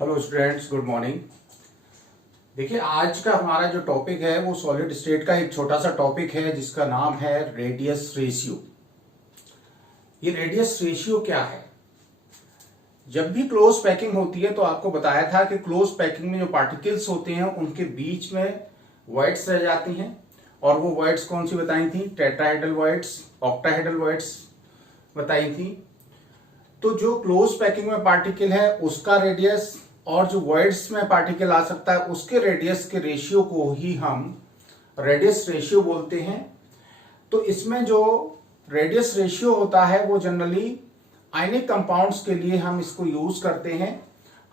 Hello students, good morning. देखिए, आज का हमारा जो टॉपिक है वो सॉलिड स्टेट का एक छोटा सा टॉपिक है जिसका नाम है रेडियस रेशियो। ये रेडियस रेशियो क्या है? जब भी क्लोज पैकिंग होती है तो आपको बताया था कि क्लोज पैकिंग में जो पार्टिकल्स होते हैं उनके बीच में वॉइड्स रह जाती हैं। और वो वॉइड्स कौन सी बताई थी? टेट्राहेड्रल वॉइड्स, ऑक्टाहेड्रल वॉइड्स बताई थी। तो जो क्लोज पैकिंग में पार्टिकल है उसका रेडियस और जो वॉइड्स में पार्टिकल आ सकता है उसके रेडियस के रेशियो को ही हम रेडियस रेशियो बोलते हैं। तो इसमें जो रेडियस रेशियो होता है वो जनरली आयनिक कंपाउंड्स के लिए हम इसको यूज करते हैं।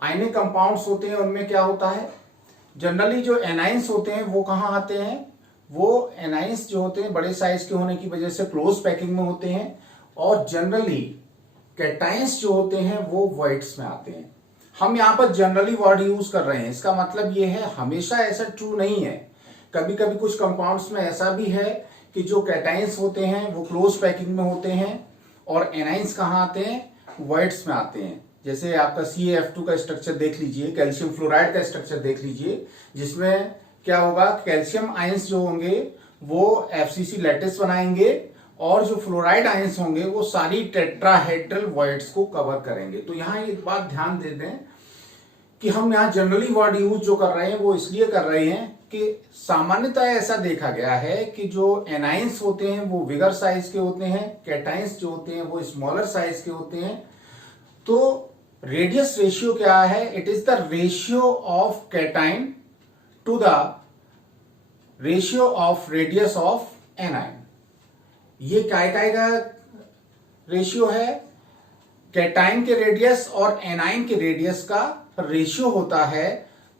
आयनिक कंपाउंड्स होते हैं उनमें क्या होता है, जनरली जो एनाइंस होते हैं वो कहाँ आते हैं? वो एनाइंस जो होते हैं बड़े साइज के होने की वजह से क्लोज पैकिंग में होते हैं। और जनरली कैटाइंस जो होते हैं वो वॉइड्स में आते हैं। हम यहाँ पर जनरली वर्ड यूज कर रहे हैं, इसका मतलब ये है हमेशा ऐसा ट्रू नहीं है। कभी कभी कुछ कंपाउंड्स में ऐसा भी है कि जो कैटाइंस होते हैं वो क्लोज पैकिंग में होते हैं और एनाइंस कहाँ आते हैं? वॉइड्स में आते हैं। जैसे आपका CaF2 का स्ट्रक्चर देख लीजिए, कैल्शियम फ्लोराइड का स्ट्रक्चर देख लीजिए, जिसमें क्या होगा, कैल्शियम आयंस जो होंगे वो FCC लैटिस बनाएंगे और जो फ्लोराइड आयंस होंगे वो सारी टेट्राहेड्रल वॉइड्स को कवर करेंगे। तो यहाँ एक बात ध्यान दे दें कि हम यहाँ जनरली वर्ड यूज जो कर रहे हैं वो इसलिए कर रहे हैं कि सामान्यतः ऐसा देखा गया है कि जो एनाइंस होते हैं वो बिगर साइज के होते हैं, कैटाइंस जो होते हैं वो स्मॉलर साइज के होते हैं। तो रेडियस रेशियो क्या है? It is the ratio of cation to the ratio of radius of anion. ये काय का रेशियो है? कैटाइन के रेडियस और एनाइन के रेडियस का रेशियो होता है।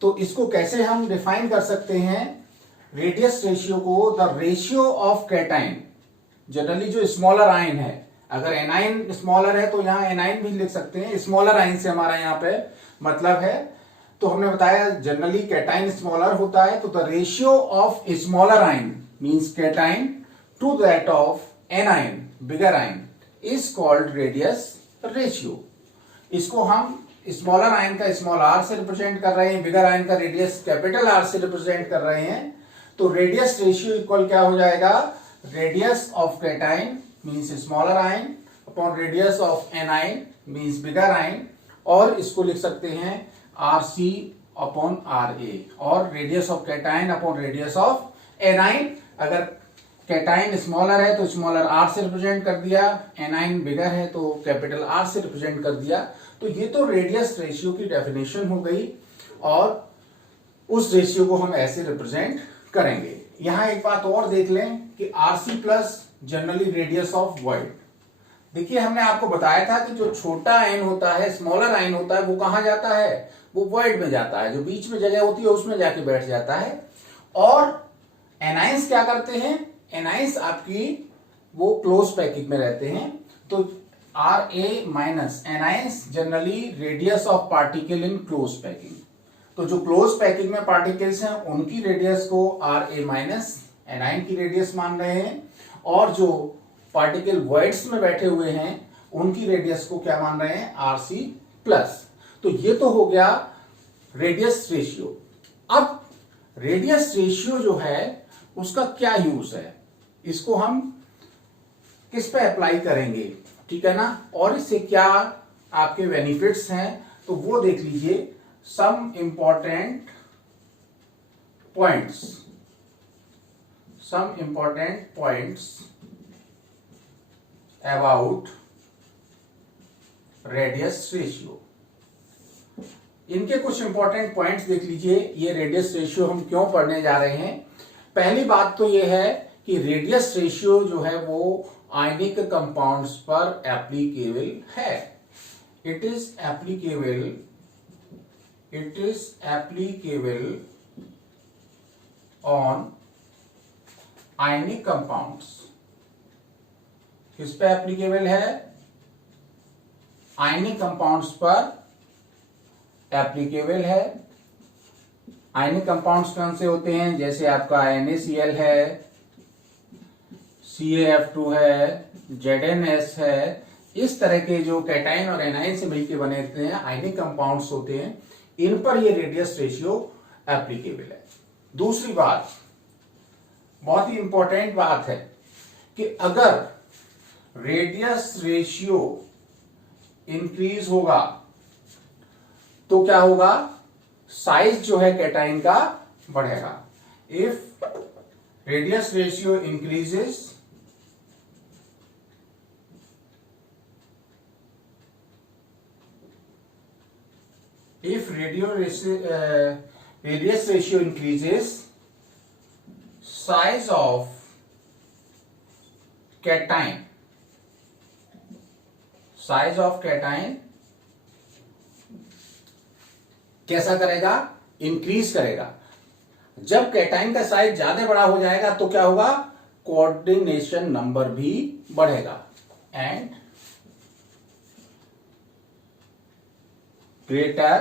तो इसको कैसे हम डिफाइन कर सकते हैं? रेडियस रेशियो को the ratio of cation, generally जो स्मॉलर आयन है, अगर एनाइन स्मॉलर है तो यहां एनाइन भी लिख सकते हैं, स्मॉलर आयन से हमारा यहां पे मतलब है। तो हमने बताया जनरली कैटाइन स्मॉलर होता है, तो the ratio of smaller ion means cation to that of anion, bigger ion, is called radius ratio. इसको हम स्मॉलर आयन का स्मॉल r से रिप्रेजेंट कर रहे हैं, बिगर आयन का रेडियस कैपिटल R से रिप्रेजेंट कर रहे हैं। तो रेडियस रेशियो इक्वल क्या हो जाएगा? Radius of cation means smaller ion upon radius of A9 means bigger ion, और इसको लिख सकते हैं RC अपॉन RA, और radius of cation upon radius of A9. अगर कैटाइन स्मॉलर है तो स्मॉलर R से रिप्रेजेंट कर दिया, एनाइन बिगर है तो कैपिटल R से रिप्रेजेंट कर दिया। तो ये तो रेडियस रेशियो की डेफिनेशन हो गई और उस रेशियो को हम ऐसे रिप्रेजेंट करेंगे। यहां एक बात और देख लें कि RC plus generally radius of void. देखिए, हमने आपको बताया था कि जो छोटा आयन होता है, स्मॉलर आयन होता है, वो कहां जाता है? वो वॉइड में जाता है, जो बीच में जगह होती है उसमें जाके बैठ जाता है। और एनाइंस क्या करते हैं? एनाइंस आपकी वो क्लोज पैकिंग में रहते हैं। तो RA minus anions generally radius of particle in close packing. तो जो क्लोज पैकिंग में पार्टिकल्स हैं उनकी रेडियस को RA माइनस एनाइन की रेडियस मान रहे हैं, और जो पार्टिकल वॉइड्स में बैठे हुए हैं उनकी रेडियस को क्या मान रहे हैं? RC plus. तो ये तो हो गया रेडियस रेशियो। अब रेडियस रेशियो जो है उसका क्या यूज है, इसको हम किस पे अप्लाई करेंगे, ठीक है ना, और इससे क्या आपके बेनिफिट्स हैं तो वो देख लीजिए। Some important points about radius ratio. इनके कुछ इंपॉर्टेंट पॉइंट्स देख लीजिए। ये रेडियस रेशियो हम क्यों पढ़ने जा रहे हैं? पहली बात तो ये है कि रेडियस रेशियो जो है वो आयनिक कंपाउंड्स पर एप्लीकेबल है। It is applicable on ionic compounds. किस पे एप्लीकेबल है? आयनिक कंपाउंड्स पर एप्लीकेबल है। आयनिक कंपाउंड्स कौन से होते हैं? जैसे आपका NaCl है, CaF2 है, ZnS है, इस तरह के जो कैटाइन और एनाइन से मिलकर बने होते हैं आयनिक कंपाउंड्स होते हैं, इन पर ये रेडियस रेशियो एप्लीकेबल है। दूसरी बात, बहुत ही इंपॉर्टेंट बात है कि अगर रेडियस रेशियो इंक्रीज होगा तो क्या होगा, साइज जो है कैटाइन का बढ़ेगा। If radius ratio increases if radius ratio increases, size of cation कैसा करेगा, इंक्रीज करेगा। जब कैटाइन का साइज ज्यादा बड़ा हो जाएगा तो क्या होगा, कोऑर्डिनेशन नंबर भी बढ़ेगा and greater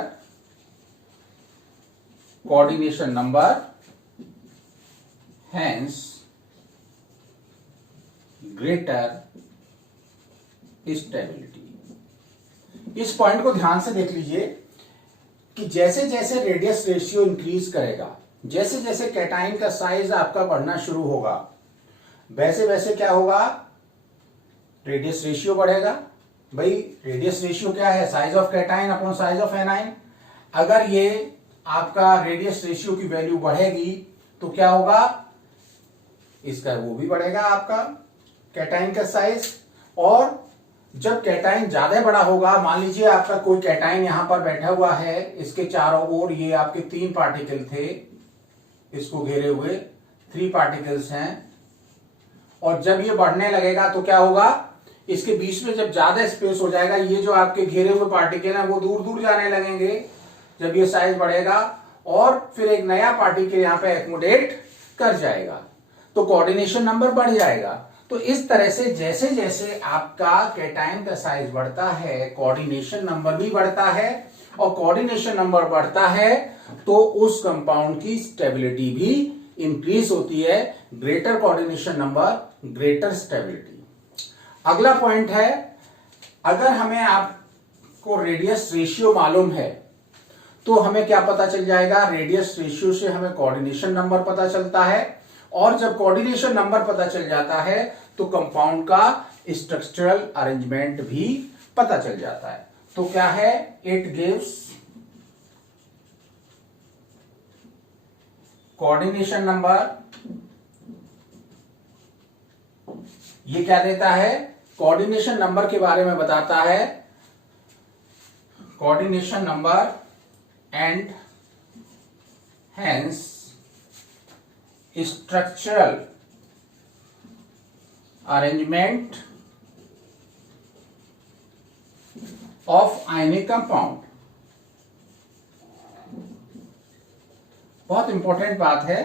coordination number, hence greater stability। इस पॉइंट को ध्यान से देख लीजिए कि जैसे जैसे रेडियस रेशियो इंक्रीज करेगा, जैसे जैसे कैटाइन का साइज आपका बढ़ना शुरू होगा, वैसे वैसे क्या होगा, रेडियस रेशियो बढ़ेगा। भाई रेडियस रेशियो क्या है, size of cation upon size of anion. अगर ये आपका रेडियस रेशियो की वैल्यू बढ़ेगी तो क्या होगा, इसका वो भी बढ़ेगा आपका कैटाइन का साइज। और जब कैटाइन ज्यादा बड़ा होगा, मान लीजिए आपका कोई कैटाइन यहां पर बैठा हुआ है, इसके चारों ओर ये आपके 3 पार्टिकल थे, इसको घेरे हुए 3 पार्टिकल्स हैं, और जब ये बढ़ने लगेगा तो क्या होगा, इसके बीच में जब ज्यादा स्पेस हो जाएगा, ये जो आपके घेरे हुए पार्टिकल हैं वो दूर दूर जाने लगेंगे जब ये साइज बढ़ेगा, और फिर एक नया पार्टिकल यहां पे एकोमोडेट कर जाएगा, तो कोऑर्डिनेशन नंबर बढ़ जाएगा। तो इस तरह से जैसे जैसे आपका कैटाइन का साइज बढ़ता है, कोऑर्डिनेशन नंबर भी बढ़ता है, और कोऑर्डिनेशन नंबर बढ़ता है तो उस कंपाउंड की स्टेबिलिटी भी इंक्रीज होती है। Greater coordination number, greater stability. अगला पॉइंट है, अगर हमें आपको रेडियस रेशियो मालूम है तो हमें क्या पता चल जाएगा, रेडियस रेशियो से हमें कोऑर्डिनेशन नंबर पता चलता है, और जब कोऑर्डिनेशन नंबर पता चल जाता है तो कंपाउंड का स्ट्रक्चरल अरेंजमेंट भी पता चल जाता है। तो क्या है, इट गिव्स कोऑर्डिनेशन नंबर। ये क्या देता है, कोऑर्डिनेशन नंबर के बारे में बताता है, coordination number and hence structural arrangement of ionic compound. बहुत इंपॉर्टेंट बात है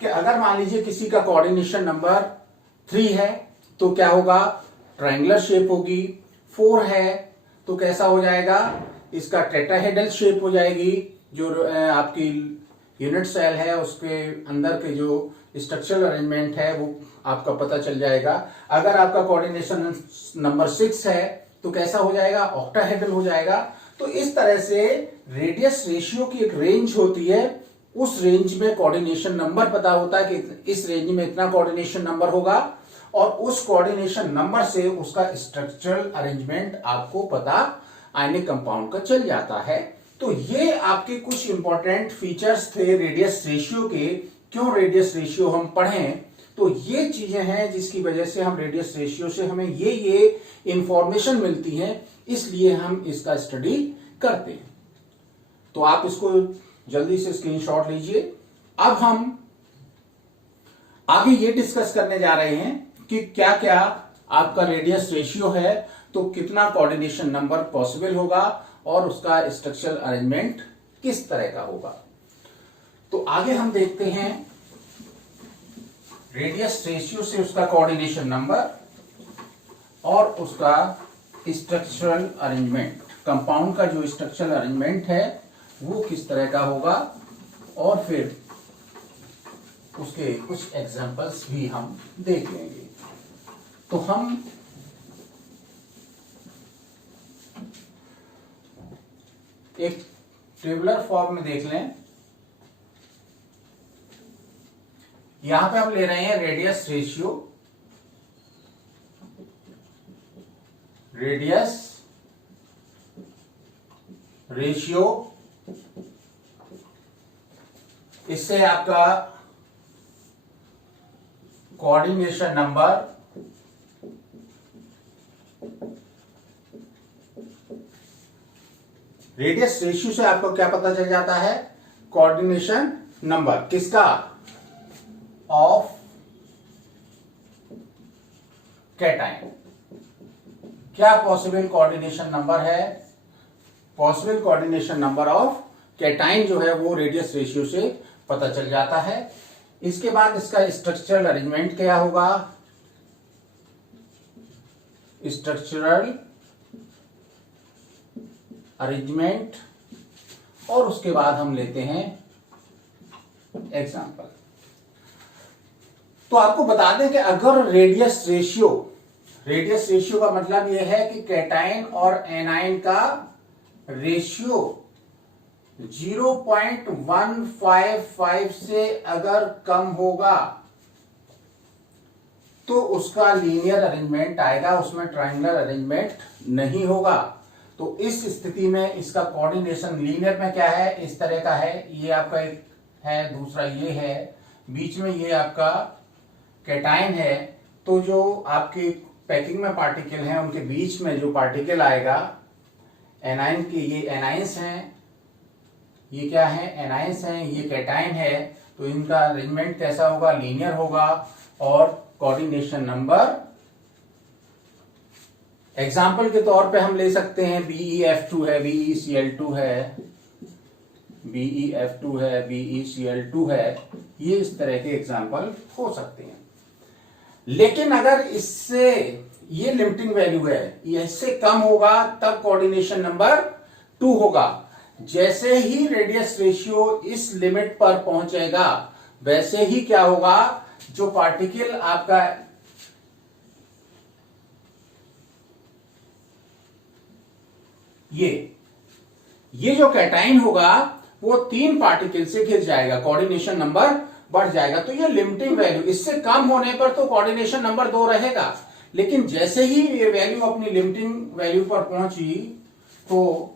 कि अगर मान लीजिए किसी का कोऑर्डिनेशन नंबर 3 है तो क्या होगा, ट्रायंगुलर शेप होगी। 4 है तो कैसा हो जाएगा, इसका टेट्राहेड्रल शेप हो जाएगी। जो आपकी यूनिट सेल है उसके अंदर के जो स्ट्रक्चरल अरेंजमेंट है वो आपका पता चल जाएगा। अगर आपका कोऑर्डिनेशन नंबर 6 है तो कैसा हो जाएगा, ऑक्टाहेड्रल हो जाएगा। तो इस तरह से रेडियस रेशियो की एक रेंज होती है, उस रेंज में कोऑर्डिनेशन नंबर पता होता है कि इस रेंज में इतना कोऑर्डिनेशन नंबर होगा, और उस कोऑर्डिनेशन नंबर से उसका स्ट्रक्चरल अरेंजमेंट आपको पता आयनिक कंपाउंड का चल जाता है। तो ये आपके कुछ इंपॉर्टेंट फीचर्स थे रेडियस रेशियो के। क्यों रेडियस रेशियो हम पढ़ें, तो ये चीजें हैं जिसकी वजह से हम रेडियस रेशियो से हमें ये इंफॉर्मेशन मिलती है, इसलिए हम इसका स्टडी करते हैं। तो आप इसको जल्दी से स्क्रीनशॉट लीजिए। अब हम आगे ये डिस्कस करने जा रहे हैं कि क्या क्या आपका रेडियस रेशियो है तो कितना कोऑर्डिनेशन नंबर पॉसिबल होगा और उसका स्ट्रक्चरल अरेंजमेंट किस तरह का होगा। तो आगे हम देखते हैं रेडियस रेशियो से उसका कोऑर्डिनेशन नंबर और उसका स्ट्रक्चरल अरेंजमेंट, कंपाउंड का जो स्ट्रक्चरल अरेंजमेंट है वो किस तरह का होगा, और फिर उसके कुछ एग्जांपल्स भी हम देख लेंगे। तो हम एक टेबुलर फॉर्म में देख लें, यहां पे हम ले रहे हैं रेडियस रेशियो, इससे आपका कोऑर्डिनेशन नंबर, रेडियस रेशियो से आपको क्या पता चल जाता है, कोऑर्डिनेशन नंबर किसका, ऑफ कैटाइन। क्या पॉसिबल कोऑर्डिनेशन नंबर है, possible coordination number of cation जो है वो रेडियस रेशियो से पता चल जाता है। इसके बाद इसका स्ट्रक्चरल अरेंजमेंट क्या होगा, स्ट्रक्चरल अरेंजमेंट, और उसके बाद हम लेते हैं एग्जांपल। तो आपको बता दें कि अगर रेडियस रेशियो का मतलब यह है कि कैटाइन और एनाइन का रेशियो 0.155 से अगर कम होगा तो उसका लीनियर अरेंजमेंट आएगा, उसमें ट्रायंगुलर अरेंजमेंट नहीं होगा। तो इस स्थिति में इसका कोऑर्डिनेशन लीनियर में क्या है, इस तरह का है, ये आपका एक है, दूसरा ये है, बीच में ये आपका कैटाइन है। तो जो आपके पैकिंग में पार्टिकल हैं उनके बीच में जो पार्टिकल आएगा एनाइन के, ये एनाइंस हैं, ये क्या है, एनाइंस हैं, ये कैटाइन है। तो इनका अरेंजमेंट कैसा होगा, लीनियर होगा। और कोऑर्डिनेशन नंबर एग्जाम्पल के तौर पे हम ले सकते हैं BeF2 है, BeCl2 है, BeF2 है, BeCl2 है, ये इस तरह के एग्जाम्पल हो सकते हैं। लेकिन अगर इससे ये लिमिटिंग वैल्यू है, इससे कम होगा तब कोऑर्डिनेशन नंबर 2 होगा। जैसे ही रेडियस रेशियो इस लिमिट पर पहुंचेगा वैसे ही क्या होगा, जो पार्टिकल आपका ये जो कैटाइन होगा वो 3 पार्टिकल से घिर जाएगा, कोऑर्डिनेशन नंबर बढ़ जाएगा। तो ये लिमिटिंग वैल्यू, इससे कम होने पर तो कोऑर्डिनेशन नंबर 2 रहेगा, लेकिन जैसे ही ये वैल्यू अपनी लिमिटिंग वैल्यू पर पहुंची तो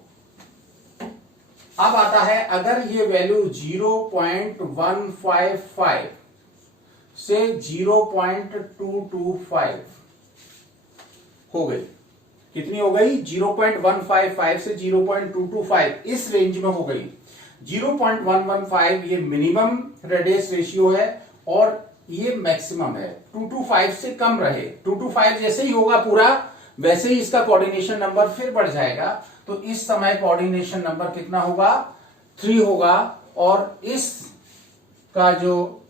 अब आता है, अगर ये वैल्यू 0.155 से 0.225 हो गई, कितनी हो गई, 0.155 से 0.225 इस रेंज में हो गई। 0.115 ये मिनिमम रेडियस रेशियो है और ये मैक्सिमम है। 225 से कम रहे, 225 जैसे ही होगा पूरा वैसे ही इसका कोऑर्डिनेशन नंबर फिर बढ़ जाएगा। तो इस समय कोऑर्डिनेशन नंबर कितना होगा, 3 होगा। और इस का जो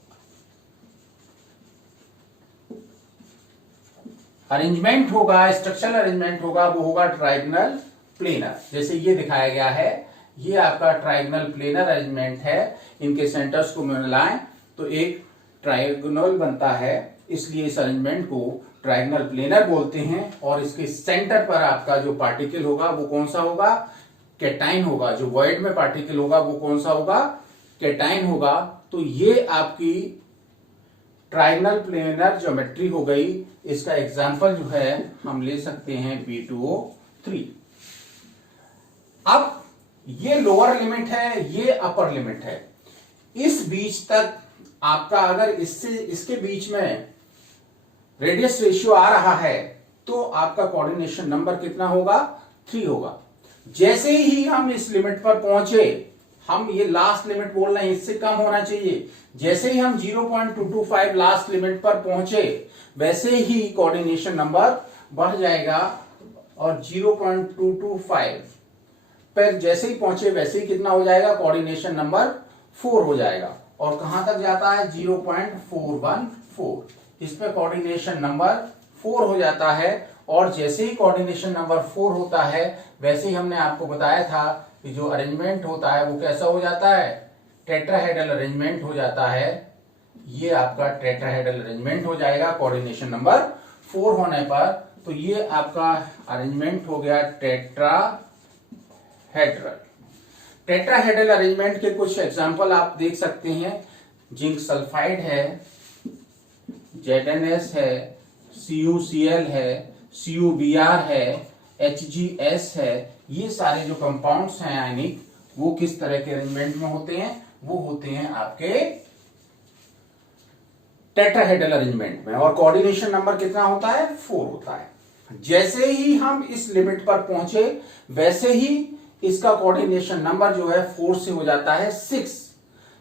अरेंजमेंट होगा, स्ट्रक्चरल अरेंजमेंट होगा, वो होगा ट्रायगोनल प्लेनर। जैसे ये दिखाया गया है, ये आपका ट्रायगोनल प्लेनर अरेंजमेंट है। इनके सेंटर्स को मिलाएं तो एक ट्रायगोनल बनता है, इसलिए इस अरेंजमेंट को ट्रायगोनल प्लेनर बोलते हैं। और इसके सेंटर पर आपका जो पार्टिकल होगा वो कौन सा होगा, कैटाइन होगा। जो वॉइड में पार्टिकल होगा वो कौन सा होगा, कैटाइन होगा। तो ये आपकी ट्रायगोनल प्लेनर ज्योमेट्री हो गई। इसका एग्जांपल जो है हम ले सकते हैं B2O3। अब ये लोअर लिमिट है, ये अपर लिमिट है। इस बीच तक आपका अगर इसके बीच में रेडियस रेशियो आ रहा है तो आपका कोऑर्डिनेशन नंबर कितना होगा, 3 होगा। जैसे ही हम इस लिमिट पर पहुंचे, हम ये लास्ट लिमिट बोल रहे हैं, इससे कम होना चाहिए। जैसे ही हम 0.225 लास्ट लिमिट पर पहुंचे वैसे ही कोऑर्डिनेशन नंबर बढ़ जाएगा और 0.225 पर जैसे ही पहुंचे वैसे ही कितना हो जाएगा, कोऑर्डिनेशन नंबर 4 हो जाएगा। और कहां तक जाता है, 0.414, इस पे कोऑर्डिनेशन नंबर 4 हो जाता है। और जैसे ही कोऑर्डिनेशन नंबर 4 होता है वैसे ही हमने आपको बताया था कि जो अरेंजमेंट होता है वो कैसा हो जाता है, टेट्राहेड्रल अरेंजमेंट हो जाता है। ये आपका टेट्राहेड्रल अरेंजमेंट हो जाएगा कोऑर्डिनेशन नंबर 4 होने पर। तो ये आपका अरेंजमेंट हो गया टेट्राहेड्रल। टेट्राहेड्रल अरेंजमेंट के कुछ एग्जांपल आप देख सकते हैं। जिंक सल्फाइड है, ZnS है, CuCl है, CuBr है, HgS है। ये सारे जो कंपाउंड्स हैं आयनिक, वो किस तरह के अरेंजमेंट में होते हैं? वो होते हैं आपके टेट्राहेड्रल अरेंजमेंट में। और कोऑर्डिनेशन नंबर कितना होता है? 4 होता है। जैसे ही हम इस लिमिट पर पहुंचे वैसे ही इसका कोऑर्डिनेशन नंबर जो है 4 से हो जाता है 6।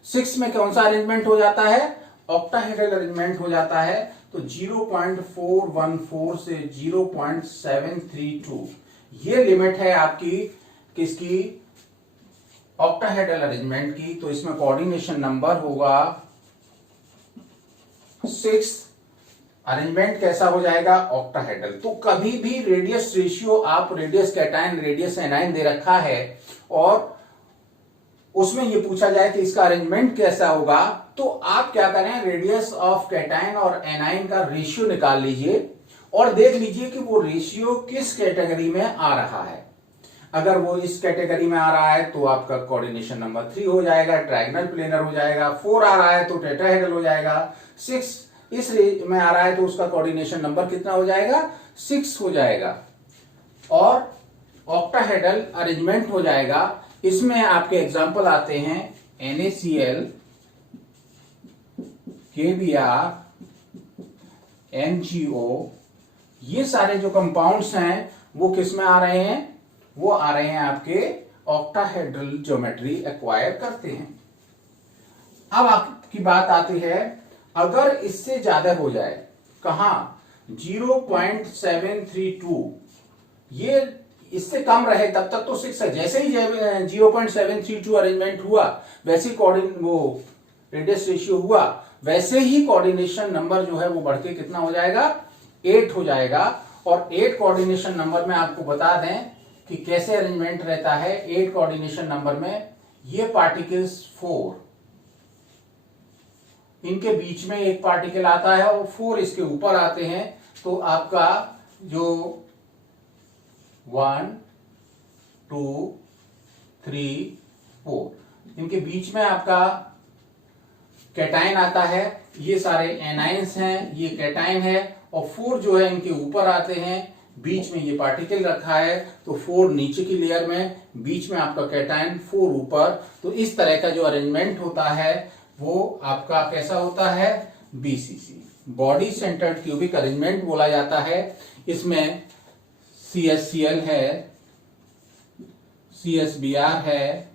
6 में कौन सा अरेंजमेंट हो जाता है? ऑक्टाहेड्रल अरेंजमेंट हो जाता है। तो 0.414 से 0.732 ये लिमिट है आपकी किसकी? ऑक्टाहेड्रल अरेंजमेंट की। तो इसमें कोऑर्डिनेशन नंबर होगा 6। अरेंजमेंट कैसा हो जाएगा? ऑक्टाहेड्रल। तो कभी भी रेडियस रेशियो, आप रेडियस कैटायन रेडियस एनाइन दे रखा है और उसमें ये पूछा जाए कि इसका अरेंजमेंट कैसा होगा, तो आप क्या करें? रेडियस ऑफ कैटायन और एनाइन का रेशियो निकाल लीजिए और देख लीजिए कि वो रेशियो किस कैटेगरी में आ रहा है। अगर वो इस कैटेगरी में आ रहा है तो आपका कोऑर्डिनेशन नंबर 3 हो जाएगा, ट्रायंगल प्लेनर हो जाएगा। 4 आ रहा है तो टेट्राहेड्रल हो जाएगा। 6 इस रेंज में आ रहा है तो उसका कोऑर्डिनेशन नंबर कितना हो जाएगा? 6 हो जाएगा। और ऑक्टाहेड्रल अरेंजमेंट हो जाएगा। इसमें आपके एग्जांपल आते हैं NaCl, KBr, MgO। ये सारे जो कंपाउंड्स हैं वो किस में आ रहे हैं? वो आ रहे हैं आपके ऑक्टाहेड्रल ज्योमेट्री एक्वायर करते हैं। अब आपकी बात आती है, अगर इससे ज्यादा हो जाए, कहां? 0.732, ये इससे कम रहे तब तक तो 6 है। जैसे ही 0.732 अरेंजमेंट हुआ वैसे वो रेडियस रेशियो हुआ, वैसे ही कोऑर्डिनेशन नंबर जो है वो बढ़ के कितना हो जाएगा? 8 हो जाएगा। और 8 कोऑर्डिनेशन नंबर में आपको बता दें कि कैसे अरेंजमेंट रहता है। 8 कोऑर्डिनेशन नंबर में ये पार्टिकल्स 4, इनके बीच में एक पार्टिकल आता है और 4 इसके ऊपर आते हैं। तो आपका जो 1, 2, 3, 4 इनके बीच में आपका कैटायन आता है। ये सारे एनाइंस हैं, ये कैटायन है। और 4 जो है इनके ऊपर आते हैं, बीच में ये पार्टिकल रखा है। तो 4 नीचे की लेयर में, बीच में आपका कैटायन, 4 ऊपर। तो इस तरह का जो अरेंजमेंट होता है वो आपका कैसा होता है? BCC, body centred cubic arrangement बोला जाता है। इसमें CSCl है, CSBr है।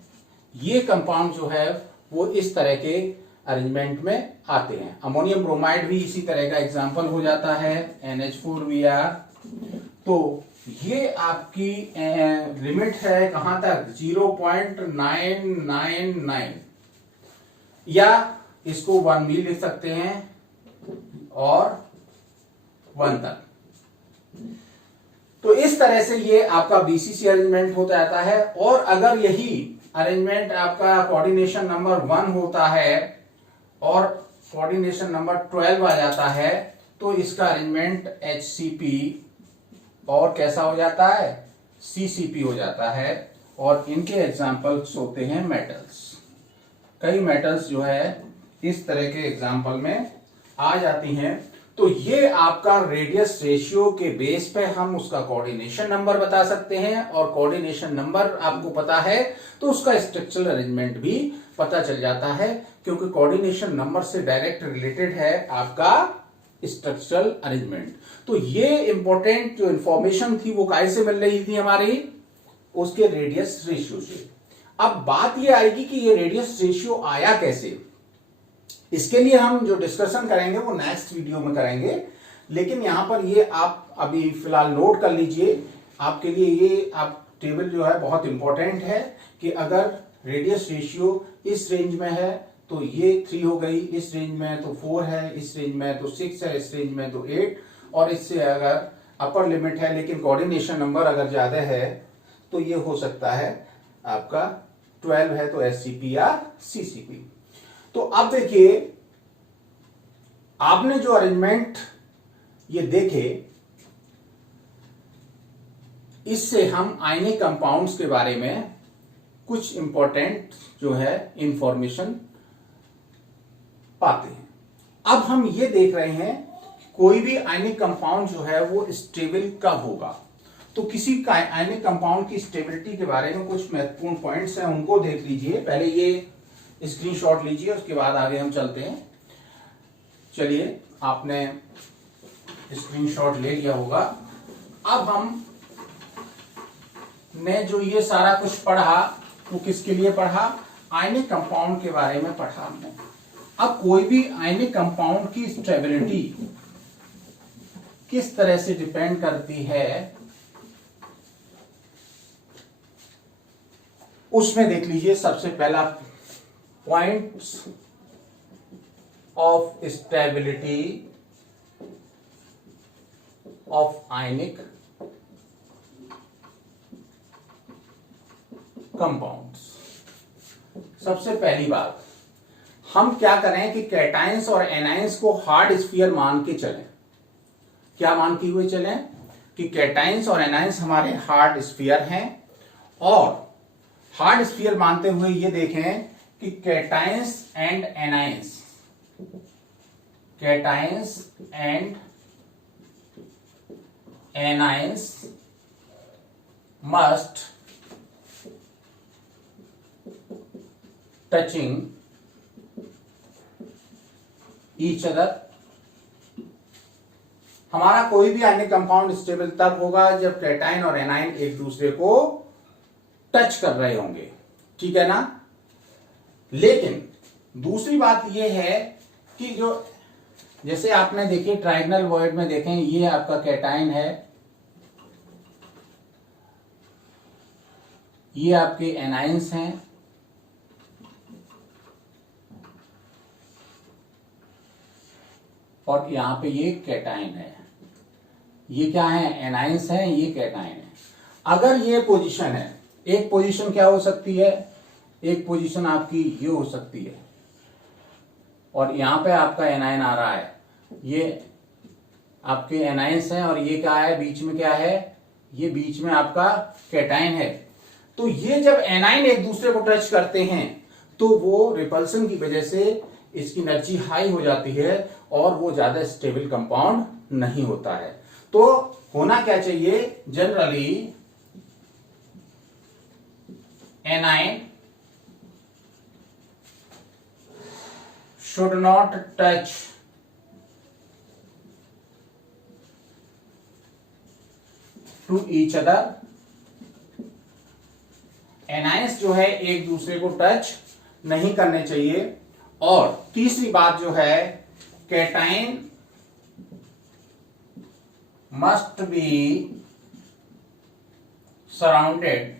ये कंपाउंड जो है वो इस तरह के अरेंजमेंट में आते हैं। अमोनियम ब्रोमाइड भी इसी तरह का एग्जांपल हो जाता है, NH4Br। तो ये आपकी लिमिट है कहां तक? 0.999, या इसको 1 भी लिख सकते हैं और 1 तक। तो इस तरह से ये आपका BCC अरेंजमेंट होता जाता है। और अगर यही अरेंजमेंट आपका कोऑर्डिनेशन नंबर 1 होता है और कोऑर्डिनेशन नंबर 12 आ जाता है तो इसका अरेंजमेंट HCP और कैसा हो जाता है? CCP हो जाता है। और इनके एग्जांपल्स होते हैं मेटल्स। कई मेटल्स जो है इस तरह के एग्जांपल में आ जाती हैं। तो ये आपका रेडियस रेशियो के बेस पे हम उसका कोऑर्डिनेशन नंबर बता सकते हैं। और कोऑर्डिनेशन नंबर आपको पता है तो उसका स्ट्रक्चरल अरेंजमेंट भी पता चल जाता है, क्योंकि कोऑर्डिनेशन नंबर से डायरेक्ट रिलेटेड है आपका स्ट्रक्चरल अरेंजमेंट। तो ये इंपॉर्टेंट जो इंफॉर्मेशन थी वो काहे से मिल रही थी हमारी? उसके रेडियस रेशियो से। अब बात ये आएगी कि ये रेडियस रेशियो आया कैसे। इसके लिए हम जो डिस्कशन करेंगे वो नेक्स्ट वीडियो में करेंगे, लेकिन यहां पर ये आप अभी फिलहाल नोट कर लीजिए। आपके लिए ये आप टेबल जो है बहुत इंपॉर्टेंट है कि अगर रेडियस रेशियो इस रेंज में है तो ये 3 हो गई, इस रेंज में तो 4 है, इस रेंज में तो 6 है, इस रेंज में तो 8, और इससे अगर अपर लिमिट है लेकिन कोऑर्डिनेशन नंबर अगर ज्यादा है तो ये हो सकता है आपका 12 है तो SCP या CCP। तो अब देखिए, आपने जो अरेंजमेंट ये देखे, इससे हम आयनिक कंपाउंड्स के बारे में कुछ इंपॉर्टेंट जो है इंफॉर्मेशन पाते हैं। अब हम ये देख रहे हैं कोई भी आयनिक कंपाउंड जो है वो स्टेबल कब होगा। तो किसी आयनिक कंपाउंड की स्टेबिलिटी के बारे में कुछ महत्वपूर्ण पॉइंट्स हैं, उनको देख लीजिए। पहले ये स्क्रीनशॉट लीजिए, उसके बाद आगे हम चलते हैं। चलिए, आपने स्क्रीनशॉट ले लिया होगा। अब हम ने जो ये सारा कुछ पढ़ा वो किसके लिए पढ़ा? आयनिक कंपाउंड के बारे में पढ़ा हमने। अब कोई भी आयनिक कंपाउंड की स्टेबिलिटी किस तरह से डिपेंड करती है, उसमें देख लीजिए। सबसे पहला points of stability of ionic compounds. सबसे पहली बात, हम क्या करें कि कैटाइंस और एनाइंस को हार्ड स्फीयर मान के चलें। क्या मान के हुए चलें कि कैटाइंस और एनाइंस हमारे हार्ड स्फीयर हैं, और हार्ड स्फीयर मानते हुए ये देखें कि cations and anions, cations and anions must touching each other. हमारा कोई भी आयनिक कंपाउंड स्टेबल तब होगा जब कैटाइन और एनाइन एक दूसरे को टच कर रहे होंगे, ठीक है ना। लेकिन दूसरी बात यह है कि जो जैसे आपने देखिए ट्रायंगल वॉइड में देखें, ये आपका कैटाइन है, ये आपके एनाइंस हैं, और यहां पे ये कैटाइन है। ये क्या है? एनाइंस है, ये कैटाइन है। अगर ये पोजीशन है, एक पोजीशन क्या हो सकती है? एक पोजीशन आपकी ये हो सकती है, और यहां पे आपका एनाइन आ रहा है, ये आपके एनाइंस हैं, और ये क्या है? बीच में क्या है? ये बीच में आपका कैटाइन है। तो ये जब एनाइन एक दूसरे को टच करते हैं तो वो रिपल्सन की वजह से इसकी एनर्जी हाई हो जाती है, और वो ज्यादा स्टेबल कंपाउंड नहीं होता है। तो होना क्या चाहिए? Generally A9 should not touch to each other। Anions जो है एक दूसरे को टच नहीं करने चाहिए। और तीसरी बात जो है, cation must be surrounded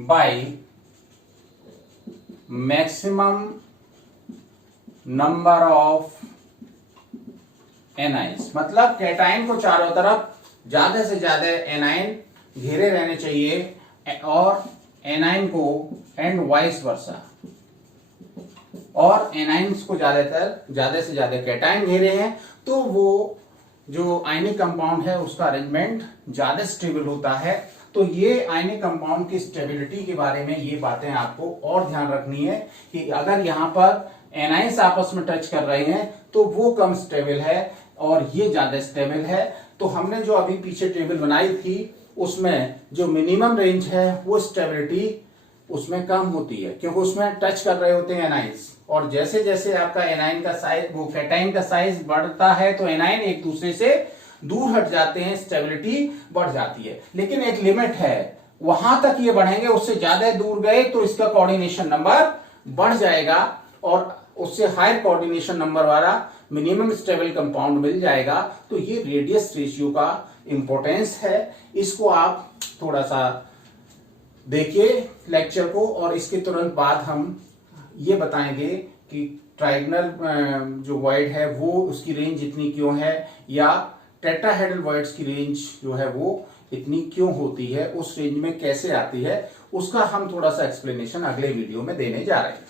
by maximum number of anions. मतलब कैटाइन को चारों तरफ ज्यादा से ज्यादा एनाइन घेरे रहने चाहिए, और एनाइन को एंड वाइस वर्सा, और एनाइंस को ज्यादा से ज्यादा कैटाइन घेरे हैं, तो वो जो आयनिक कंपाउंड है उसका अरेंजमेंट ज्यादा स्टेबल होता है। तो ये आयनिक कंपाउंड की स्टेबिलिटी के बारे में ये बातें आपको और ध्यान रखनी है कि अगर यहां पर एनाइंस आपस में टच कर रहे हैं तो वो कम स्टेबल है और ये ज्यादा स्टेबल है। तो हमने जो अभी पीछे टेबल बनाई थी उसमें जो मिनिमम रेंज है वो स्टेबिलिटी उसमें कम होती है, क्योंकि उसमें टच कर रहे होते हैं एनाइंस, और जैसे जैसे आपका एनाइन का साइज, वो कैटाइन का साइज बढ़ता है तो एनाइन एक दूसरे से दूर हट जाते हैं, स्टेबिलिटी बढ़ जाती है। लेकिन एक लिमिट है, वहां तक ये बढ़ेंगे, उससे ज्यादा दूर गए तो इसका कोऑर्डिनेशन नंबर बढ़ जाएगा, और उससे हायर कोऑर्डिनेशन नंबर वाला मिनिमम स्टेबल कंपाउंड मिल जाएगा। तो ये रेडियस रेशियो का इंपॉर्टेंस है, इसको आप थोड़ा सा देखिए लेक्चर को, और इसके तुरंत बाद हम ये बताएंगे कि ट्रायंगल जो वॉइड है वो उसकी रेंज इतनी क्यों है, या टेट्राहेड्रल वॉइड्स की रेंज जो है वो इतनी क्यों होती है, उस रेंज में कैसे आती है, उसका हम थोड़ा सा एक्सप्लेनेशन अगले वीडियो में देने जा रहे हैं।